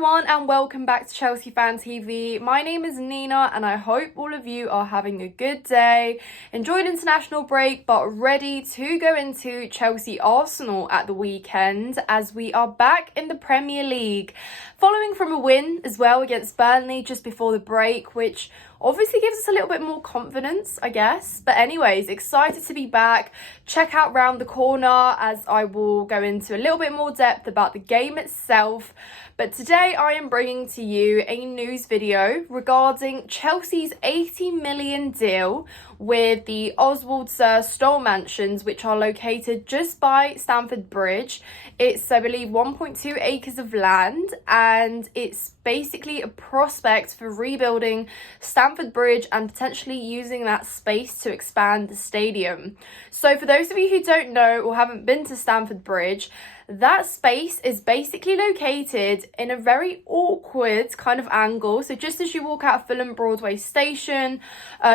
everyone and welcome back to Chelsea Fan TV. My name is Nina and I hope all of you are having a good day, enjoyed international break but ready to go into Chelsea Arsenal at the weekend as we are back in the Premier League. Following from a win as well against Burnley just before the break, which obviously gives us a little bit more confidence, I guess. But anyways, excited to be back. Check out Round the Corner as I will go into a little bit more depth about the game itself. But today I am bringing to you a news video regarding Chelsea's 80 million deal with the Oswald Sir Stoll Mansions, which are located just by Stamford Bridge. It's, I believe, 1.2 acres of land, and it's basically a prospect for rebuilding Stamford Bridge and potentially using that space to expand the stadium. So for those of you who don't know or haven't been to Stamford Bridge, that space is basically located in a very awkward kind of angle. So just as you walk out of Fulham Broadway station,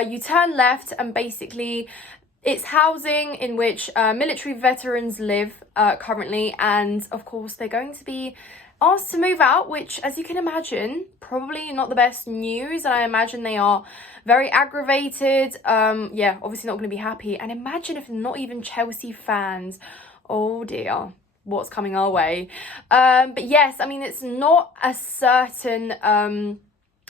you turn left and basically it's housing in which military veterans live currently. And of course, they're going to be asked to move out, which, as you can imagine, probably not the best news. And I imagine they are very aggravated. Yeah, obviously not going to be happy. And imagine if not even Chelsea fans. Oh dear, what's coming our way. But yes, I mean, it's not a certain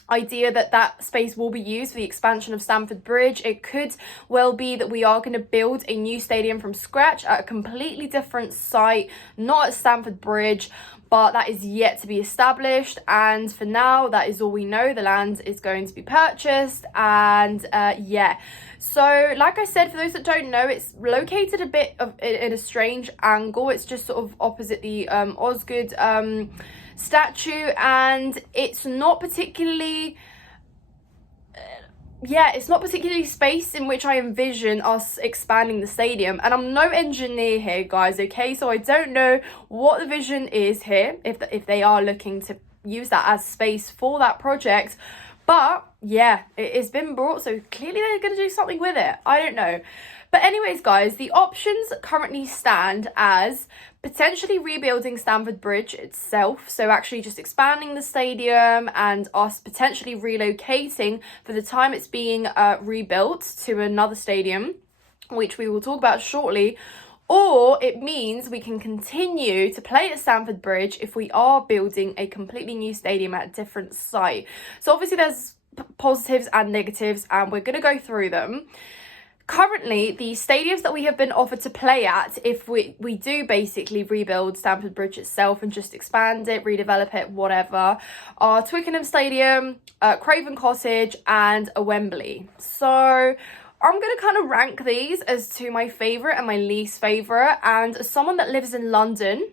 idea that space will be used for the expansion of Stamford Bridge. It could well be that we are going to build a new stadium from scratch at a completely different site, not at Stamford Bridge, but that is yet to be established. And for now, that is all we know. The land is going to be purchased, and yeah. So like I said, for those that don't know, it's located a bit in a strange angle. It's just sort of opposite the Osgood statue, and it's not particularly it's not particularly space in which I envision us expanding the stadium. And I'm no engineer here, guys, okay? So I don't know what the vision is here, if they are looking to use that as space for that project. But yeah, it has been brought, so clearly they're going to do something with it. I don't know. But anyways, guys, the options currently stand as potentially rebuilding Stamford Bridge itself. So actually just expanding the stadium and us potentially relocating for the time it's being rebuilt to another stadium, which we will talk about shortly. Or it means we can continue to play at Stamford Bridge if we are building a completely new stadium at a different site. So obviously there's positives and negatives, and we're going to go through them. Currently, the stadiums that we have been offered to play at, if we do basically rebuild Stamford Bridge itself and just expand it, redevelop it, whatever, are Twickenham Stadium, Craven Cottage, and a Wembley. So I'm going to kind of rank these as to my favourite and my least favourite. And as someone that lives in London,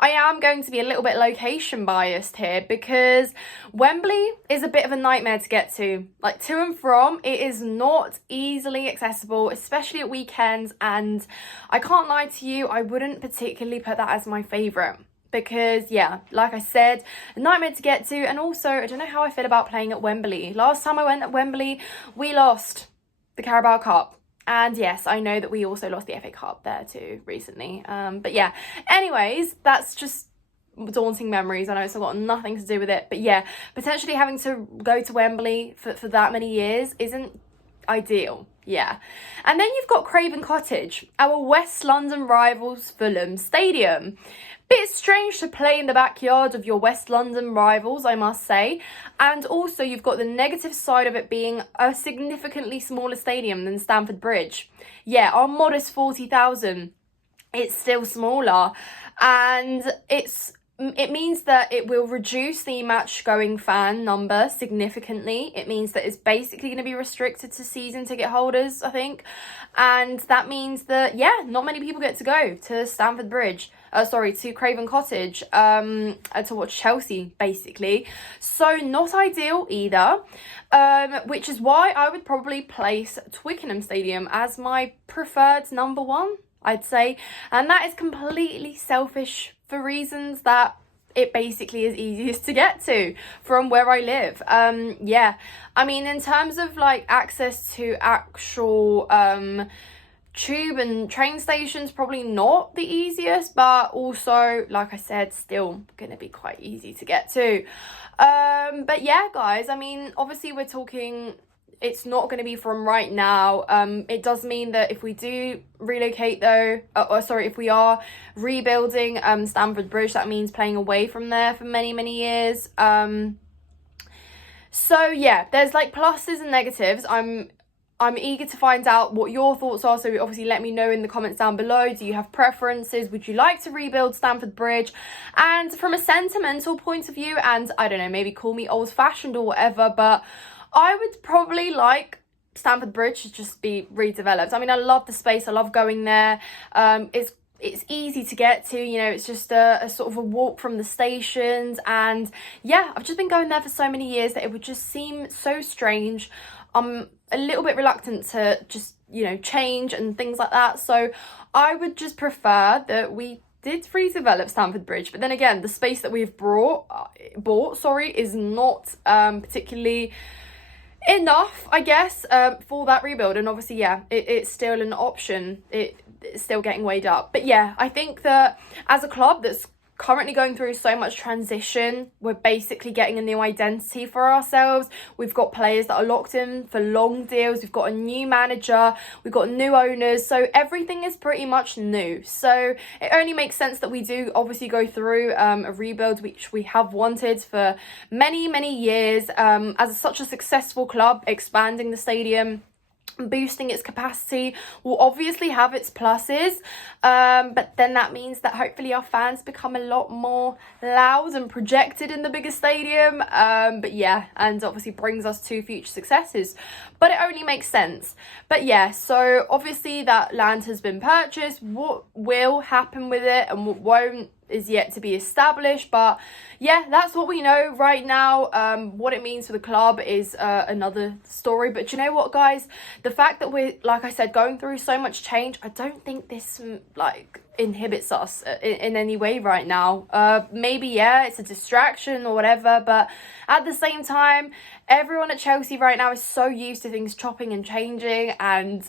I am going to be a little bit location biased here, because Wembley is a bit of a nightmare to get to. Like, to and from, it is not easily accessible, especially at weekends. And I can't lie to you, I wouldn't particularly put that as my favourite. Because, yeah, like I said, a nightmare to get to. And also, I don't know how I feel about playing at Wembley. Last time I went at Wembley, we lost the Carabao Cup. And yes, I know that we also lost the FA Cup there too recently. But yeah, anyways, that's just daunting memories. I know it's got nothing to do with it. But yeah, potentially having to go to Wembley for that many years isn't ideal. Yeah. And then you've got Craven Cottage, our West London rivals Fulham Stadium. Bit strange to play in the backyard of your West London rivals, I must say. And also you've got the negative side of it being a significantly smaller stadium than Stamford Bridge. Yeah, our modest 40,000, it's still smaller. And it means that it will reduce the match going fan number significantly. It means that it's basically going to be restricted to season ticket holders, I think. And that means that, yeah, not many people get to go to Stamford Bridge. To Craven Cottage to watch Chelsea, basically. So not ideal either, which is why I would probably place Twickenham Stadium as my preferred number one, I'd say. And that is completely selfish for reasons that it basically is easiest to get to from where I live. Yeah, I mean, in terms of like access to actual tube and train stations probably not the easiest, but also, like I said, still gonna be quite easy to get to. But yeah, guys, I mean, obviously we're talking, it's not going to be from right now. It does mean that if we do relocate though, if we are rebuilding Stamford Bridge, that means playing away from there for many years. So yeah, there's like pluses and negatives. I'm eager to find out what your thoughts are, so obviously let me know in the comments down below. Do you have preferences? Would you like to rebuild Stamford Bridge? And from a sentimental point of view, and I don't know, maybe call me old-fashioned or whatever, but I would probably like Stamford Bridge to just be redeveloped. I mean, I love the space, I love going there. It's easy to get to, you know, it's just a sort of a walk from the stations, and yeah, I've just been going there for so many years that it would just seem so strange. I'm a little bit reluctant to just, you know, change and things like that, so I would just prefer that we did redevelop Stamford Bridge. But then again, the space that we've bought is not particularly enough, I guess, for that rebuild. And obviously, yeah, it's still an option. It's still getting weighed up. But yeah, I think that as a club that's currently going through so much transition, we're basically getting a new identity for ourselves. We've got players that are locked in for long deals. We've got a new manager. We've got new owners. So everything is pretty much new. So it only makes sense that we do obviously go through a rebuild, which we have wanted for many years. As such a successful club, expanding the stadium, boosting its capacity will obviously have its pluses, but then that means that hopefully our fans become a lot more loud and projected in the bigger stadium, but yeah, and obviously brings us to future successes. But it only makes sense. But yeah, so obviously that land has been purchased. What will happen with it and what won't is yet to be established, but yeah, that's what we know right now. What it means for the club is another story. But you know what, guys, the fact that we're, like I said, going through so much change, I don't think this like inhibits us in any way right now. Maybe yeah, it's a distraction or whatever, but at the same time, everyone at Chelsea right now is so used to things chopping and changing and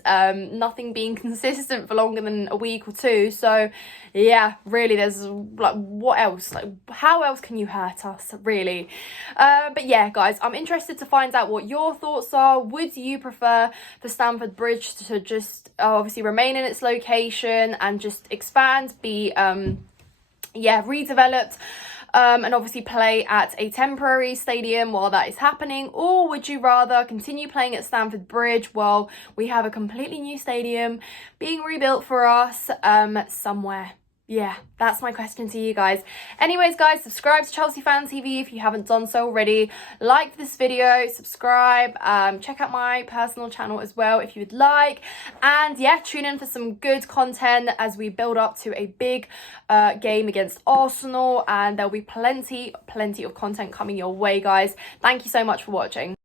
nothing being consistent for longer than a week or two. So yeah, really, there's like, what else? Like, how else can you hurt us, really? But yeah, guys, I'm interested to find out what your thoughts are. Would you prefer the Stamford Bridge to just obviously remain in its location and just expand, be redeveloped, and obviously play at a temporary stadium while that is happening? Or would you rather continue playing at Stamford Bridge while we have a completely new stadium being rebuilt for us somewhere? Yeah, that's my question to you guys. Anyways, guys, subscribe to Chelsea Fan TV if you haven't done so already. Like this video, subscribe, check out my personal channel as well if you would like. And yeah, tune in for some good content as we build up to a big game against Arsenal. And there'll be plenty of content coming your way, guys. Thank you so much for watching.